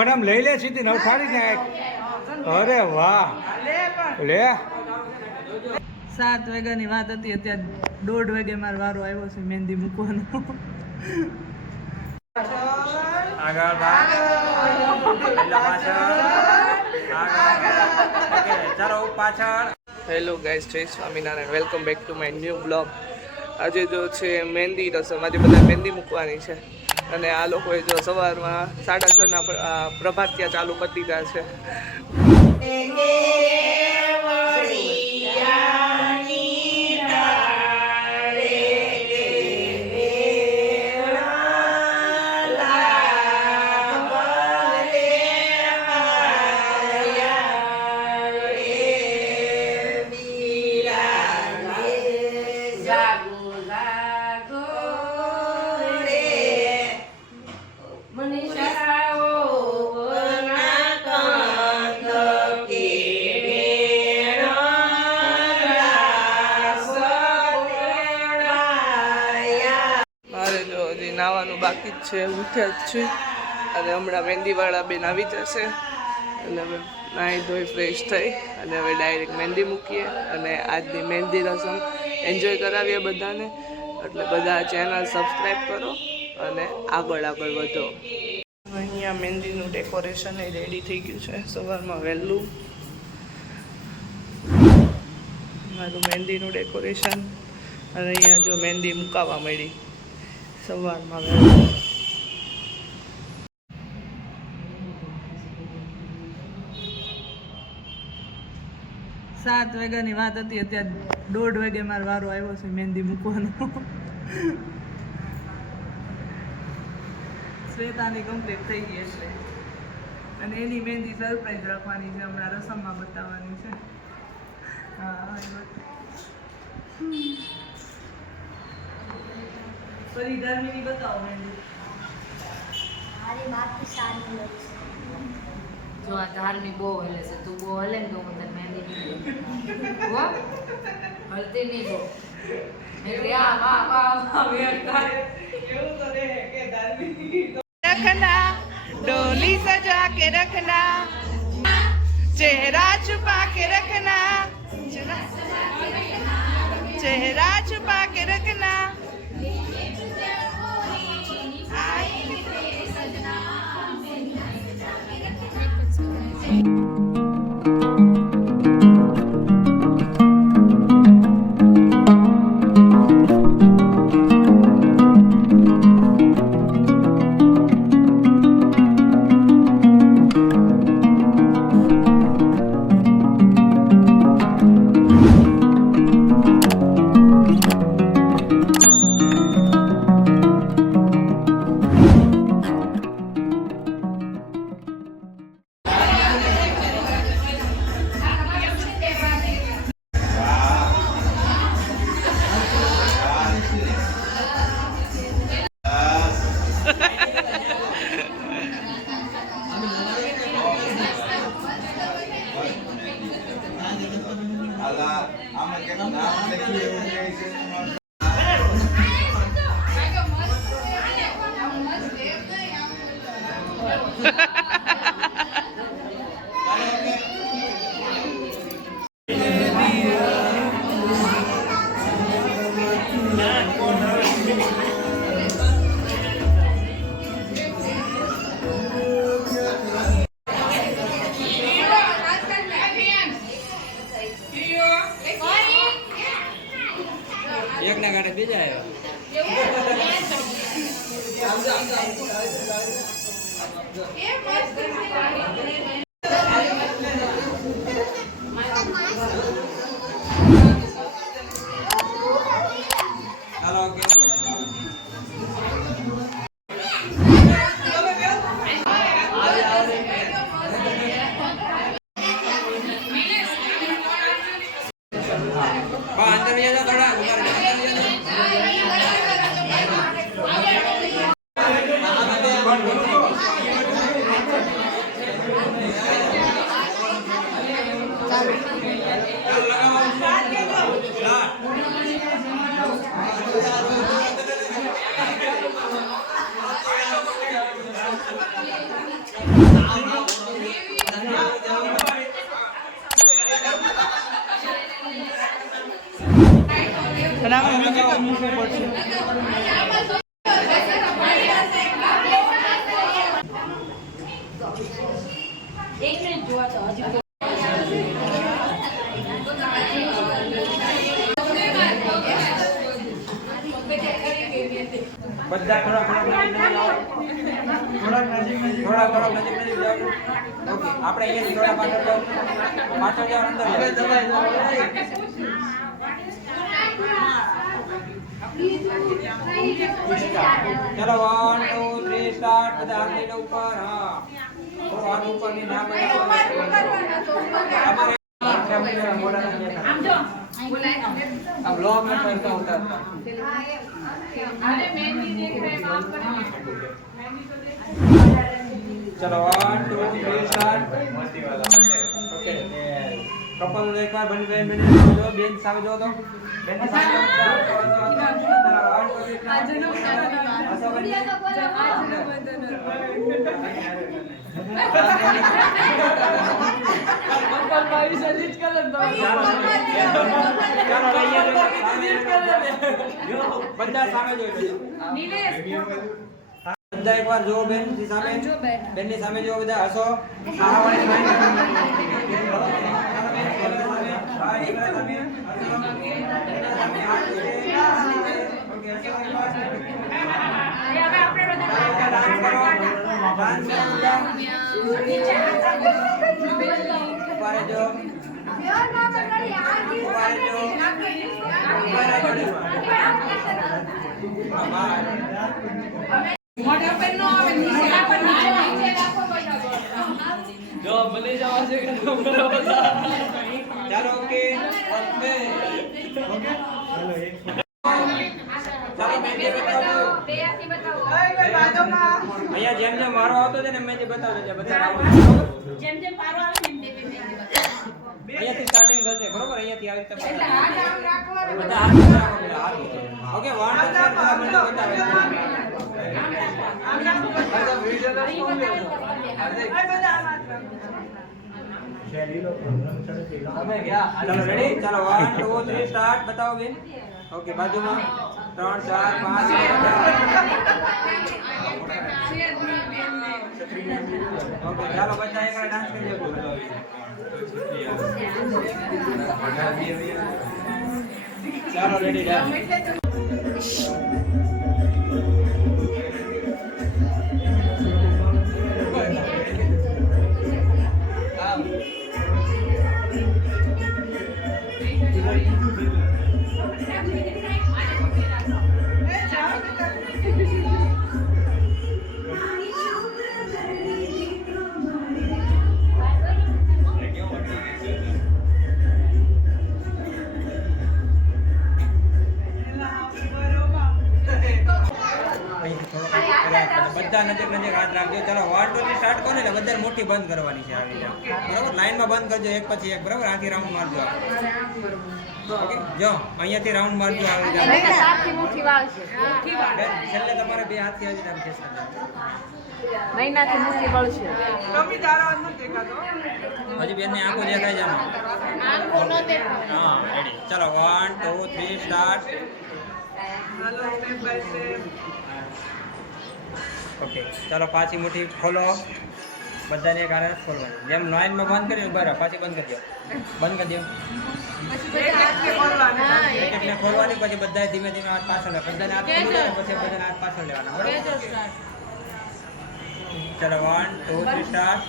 પણ આમ લઈ લે સીધી નવઠાડી ને. અરે વાહ લે 7 વાગ્યાની વાત હતી, અત્યારે 1:30 વાગે મારો વારો આવ્યો છે મહેંદી મૂકવાનો. આગળ પાછળ. હેલો ગાઈઝ, જય Swaminarayan, welcome back to my new blog. આજે જો છે મહેંદી રસમ, આજે બધા મહેંદી મૂકવાની છે અને આ લોકોએ જો સવારમાં 6:30ના પ્રભાતિયા ચાલુ કરી દીધા છે. નાવાનું બાકી જ છે, ઉઠ્યા જ છે અને હમણાં મહેંદીવાળા બેન આવી જશે એટલે હવે નાહી ધોઈ ફ્રેશ થઈ અને હવે ડાયરેક્ટ મહેંદી મૂકીએ અને આજની મહેંદી રસમ એન્જોય કરાવીએ બધાને. એટલે બધા ચેનલ સબસ્ક્રાઈબ કરો અને આગળ વધો. અહીંયા મહેંદીનું ડેકોરેશન એ રેડી થઈ ગયું છે સવારમાં વહેલું. મારું મહેંદીનું ડેકોરેશન અને અહીંયા જો મહેંદી મુકાવા મળી સવારમાં વહેલું. સાત વાગ્યાની વાત હતી, અત્યારે 1:30 વાગે મારો વારો આવ્યો છે મહેંદી મૂકવાનો. શ્વેતાની કમ્પ્લીટ થઈ ગઈ એટલે, અને એની મહેંદી સરપ્રાઈઝ રાખવાની છે, હમણાં રસમમાં બતાવવાની છે. હા ફરી ગરમીની બતાવો મહેંદી. જો આ ધાર્મિક બહુ હલે છે, તું બહુ હલે ને તો હું તને મહેંદી નહીં હલતી નહીં બહુ એટલે रखना डोली सजा के रखना, चेहरा छुपा के रखना, चेहरा छुपा के रखना. એકના ગાડે બીજા આવ્યા. ઓકે અંદર જતા થોડા અને આમાં મ્યુઝિક મૂકવું પડશે. બધા થોડા નજીક જાઓ. ઓકે આપણે અહીંયાથી થોડા પાછળ જાઓ અંદર ચલો 1 2 3 સ્ટાર્ટ બધા હાથ લઈને ઉપર હા થોડો હાથ ઉપર ની ના તમારે अब ब्लॉग में करता होता था अरे मेहंदी देख रहे हैं माफ करें चलो 1 2 3 स्टार्ट मस्ती वाला ओके कपल एक बार बन बेन बेन जो बेन सामने जो तो बेन के सामने आज नो भाई सलीज कर दो બધા સામે જોઈ બધા એકવાર જો બેન ની સામે બેન ની સામે જો બધા હસો આ વાળી ભાઈ સામે જો ભલે જવા છે કે ચાલો ઓકે ચાલો મહેંદી બતાવો અહીંયા જેમ જેમ મારો આવતો છે ને મહેંદી બતાવજો છે બધા જેમ જેમ પારો આવે એમ તેમ અહીંયાથી સ્ટાર્ટિંગ થશે બરોબર અહીંયાથી આવી રીતે એટલે હાથ આમ રાખવાનો બધા હાથ રાખો પેલા હાથ ઓકે 1 2 3 चलो रेडी चलो 1 2 3 स्टार्ट बताओ बेन ओके बाजूમાં 3 4 5 ओके ચાલો બધા એક ડાન્સ કરી દો ચાલો રેડી ડાન્સ બધા નજીક નજીક હાથ રાખજો ચલો 1 2 3 સ્ટાર્ટ કરો એટલે બધા મોટી બંધ કરવાની છે આવી બરાબર લાઈનમાં બંધ કરજો એક પછી એક બરાબર આથી રાઉન્ડ મારજો ઓકે જો અહીંયાથી રાઉન્ડ મારજો આવી રીતે સાથી મુઠ્ઠી વાળશે મુઠ્ઠી વાળ છેલ્લે તમારે બે હાથથી આવી રીતે ચેસ કરજો મહિનાથી મુઠ્ઠી વાળશે ટોમી તારો હાથ નથી દેખાતો હજી બેનની આંખો દેખાય છે આંખો ન દેખાય હા રેડી ચલો 1 2 3 સ્ટાર્ટ હાલો સ્ટેપ બાય સ્ટેપ ઓકે ચાલો પાછી મુઠ્ઠી ખોલો બધાને એક હારે ખોલવાની જેમ લાઈનમાં બંધ કર્યું બરાબર પાછી બંધ કરી દો બંધ કરી દો એક એકને ખોલવાની પછી બધા ધીમે ધીમે હાથ પાછળ લે બધાને હાથ ખોલી દો પછી બધાને હાથ પાછળ લેવાના બરાબર ચલો 1 2 3 સ્ટાર્ટ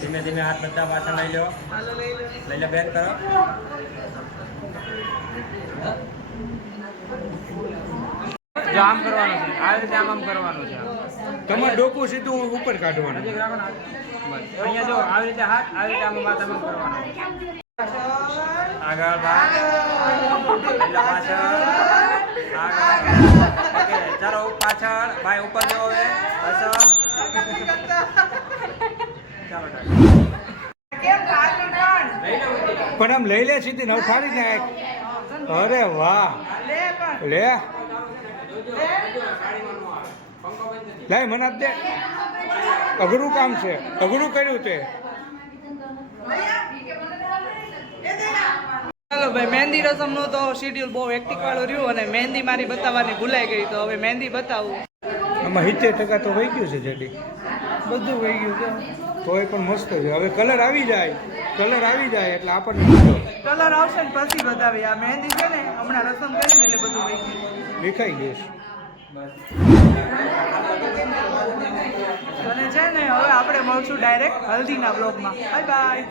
ધીમે ધીમે હાથ બધા પાછળ લઈ લો લઈ લો બેન કરો જો આમ કરવાનું છે આ રીતે આમ કરવાનું છે તમારે ડોકું સીધું ઉપર કાઢવાનું નજીક રાખો ને અહીંયા જો આવી રીતે હાથ આવી રીતે આમ માથા બંધ કરવાનું આગળ ભાગ એટલે પાછળ આગળ ઓકે ચાલો પાછળ ભાઈ ઉપર જો હવે હસો ચાલો પણ આમ લઈ લે સીધી નવ ફાડી નાખ અરે વાહ લે લાય મને આપજે અઘરું કામ છે અઘરું કર્યું તે હવે મહેંદી રસમનું તો શેડ્યુલ બહુ હેક્ટિક વાળું રહ્યું અને મહેંદી મારી બતાવવાની ભૂલાઈ ગઈ, તો હવે મહેંદી બતાવું. આમાં 70% તો વહી ગયું છે જેડી, બધું વહી ગયું છે. તોય પણ મસ્ત છે. હવે કલર આવી જાય એટલે આપણને મજા આવે. કલર આવશે ને પછી બતાવી. આ મહેંદી છે ને હમણાં રસમ કરીને એટલે બધું વહી ગયું, દેખાઈ ગયું છે. અને છે ને હવે આપણે મળશું ડાયરેક્ટ હલ્દીના બ્લોગમાં. Bye bye.